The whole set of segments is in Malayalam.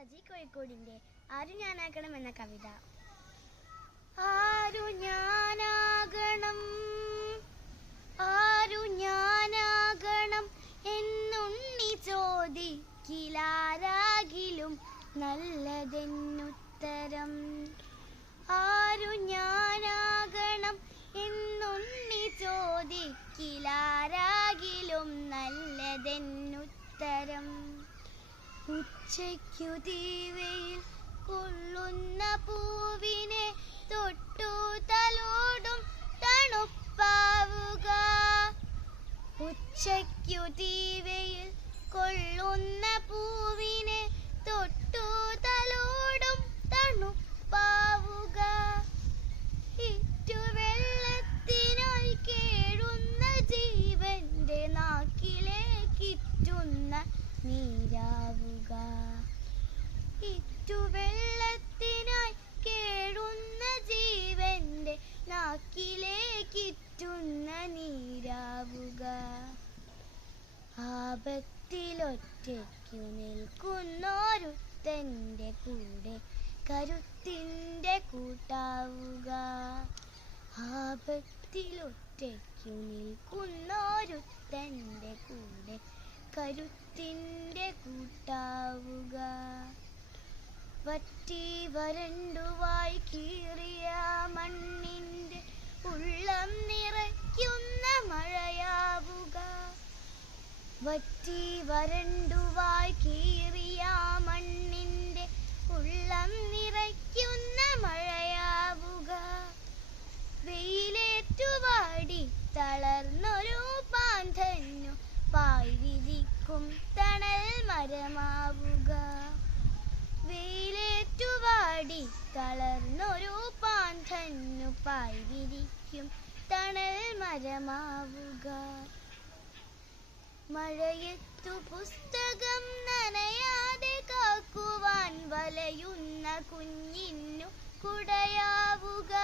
സജി കോഴിക്കോടിന്റെ ആരു ഞാനാകണം എന്ന കവിത. ആരു ഞാനാകണം, ആരു ഞാനാകണം എന്നുണ്ണി ചോദിക്കിലാരാകിലും നല്ലതെന്നുത്തരം. ആരു ഞാനാകണം എന്നുണ്ണി ചോദിക്കിലാരാകിലും നല്ലതെന്നുത്തരം. ഉച്ചയ്ക്കു തീവയിൽ കൊള്ളുന്ന പൂവിനെ തൊട്ടു തലോടും തണുപ്പാവുക. ഉച്ചയ്ക്കു തീവയിൽ കൊള്ളുന്ന പൂവിനെ തൊട്ടു തലോടും തണുപ്പാവുക. ഇറ്റുവെള്ളത്തിനായി കേഴുന്ന ജീവന്റെ നാക്കിലേക്കിറ്റുന്ന നീരാവുക. ഇറ്റുവെള്ളത്തിനായി കേഴുന്ന ജീവന്റെ നാക്കിലേക്കിറ്റുന്ന നീരാവുക. ആപത്തിലൊറ്റയ്ക്കു നിൽക്കുന്നോരുത്തന്റെ കൂടെ കരുത്തിന്റെ കൂട്ടാവുക. ആപത്തിലൊറ്റയ്ക്കു നിൽക്കുന്നോരുത്തന്റെ കൂടെ കരുത്തിന്റെ കൂട്ടാവുക. വറ്റി വരണ്ടുവായി കീറിയ മണ്ണിന്റെ ഉള്ളം നിറയ്ക്കുന്ന മഴയാവുക. വറ്റി വരണ്ടുവായി കീറിയ മണ്ണിന്റെ ഉള്ളം നിറയ്ക്കുന്ന മഴയാവുക. വെയിലേറ്റുവാടി തളർന്നൊരു പാന്തന്നു പായ് വിരിക്കും തണൽ മരമാവുക. വെയിലേറ്റുവാടി തളർന്നൊരു പാന്തന്നു പായ് വിരിക്കും തണൽ മരമാവുക. മഴയത്തു പുസ്തകം നനയാതെ കാക്കുവാൻ വലയുന്ന കുഞ്ഞിന്നു കുടയാവുക.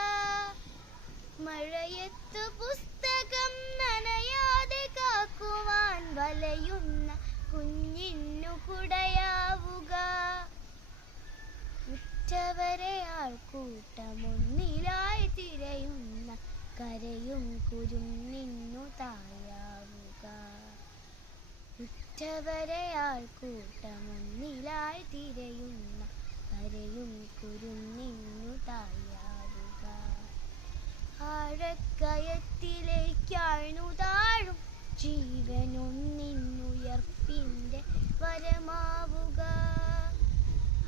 മഴയത്തു പുസ്തകം നനയാതെ കാക്കുവാൻ വലയുന്ന കുഞ്ഞിന്നു കുടയാവുക. ഉറ്റവരെ ആൾക്കൂട്ടമൊന്നിലായി തിരയുന്ന കരയും കുരുന്നിന്നു തായാവുക. ഉറ്റവരെ ആൾക്കൂട്ടമൊന്നിലായി തിരയുന്ന കരയും കുരുന്നിന്നു തായാവുക. ആഴക്കയത്തിലേക്കാഴ്ന്നു താഴും ജീവനൊന്നിന്നുയർപ്പിന്റെ വരമാവുക.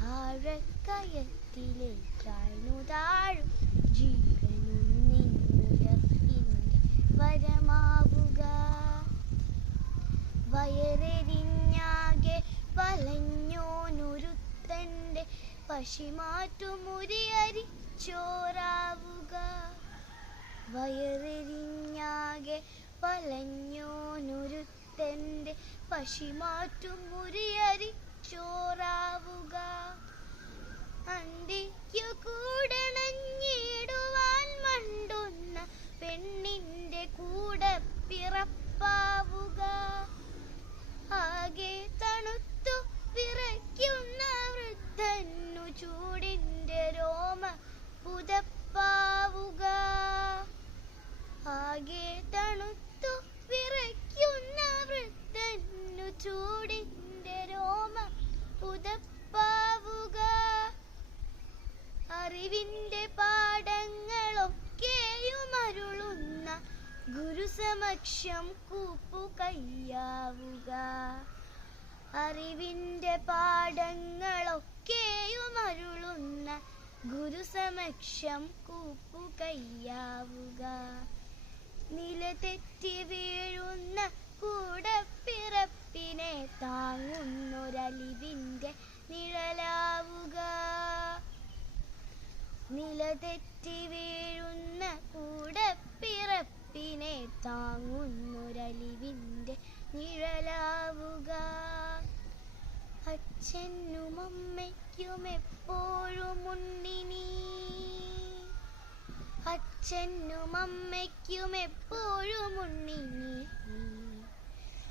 ആഴക്കയത്തിലേക്കാഴ്ന്നു താഴും ജീവനൊന്നിന്നുയർപ്പിന്റെ വരമാവുക. വയറെരിഞ്ഞാകെ വലഞ്ഞോനൊരുത്തന്റെ പശിമാറ്റുമുരിയരിച്ചോറാവുക. വയറെരിഞ്ഞാകെ വലഞ്ഞോനൊരുത്തന്റെ പശിമാറ്റുമുരിയരിച്ചോറാവുക. അന്തിക്കു കൂടണഞ്ഞിടുവാൻ മണ്ടുന്ന പെണ്ണിന്റെ കൂടെ പിറപ്പാവുക. ആകെ തണുത്തു വിറയ്ക്കുന്ന വൃദ്ധന്നു ചൂടിന്റെ രോമ പുതപ്പാവുക. ആകെ തണുത്തു വിറയ്ക്കുന്ന വൃദ്ധന്നു ചൂടിന്റെ രോമ പുതപ്പാവുക. അറിവിന്റെ പാഠങ്ങളൊക്കെയും അരുളുന്ന ഗുരുസമക്ഷം കൂപ്പുകയ്യാവുക. അറിവിന്റെ പാഠങ്ങളൊക്കെയും അരുളുന്ന ഗുരുസമക്ഷം കൂപ്പുകയ്യാവുക. നിലതെറ്റി വീഴുന്ന കൂടപ്പിറപ്പിനെ താങ്ങുന്നൊരലിവിന്റെ നിഴലാവുക. നിലതെറ്റി വീഴുന്ന കൂടപ്പിറപ്പിനെ താങ്ങുന്നൊരലിവിന്റെ നിഴലാവുക. അച്ഛനും അമ്മയ്ക്കും എപ്പോഴും ഉണ്ണിനി, അച്ഛനും അമ്മയ്ക്കും എപ്പോഴും ഉണ്ണിനി.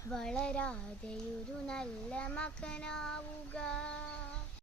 വളരാതെയൊരു നല്ല മകനാവുക.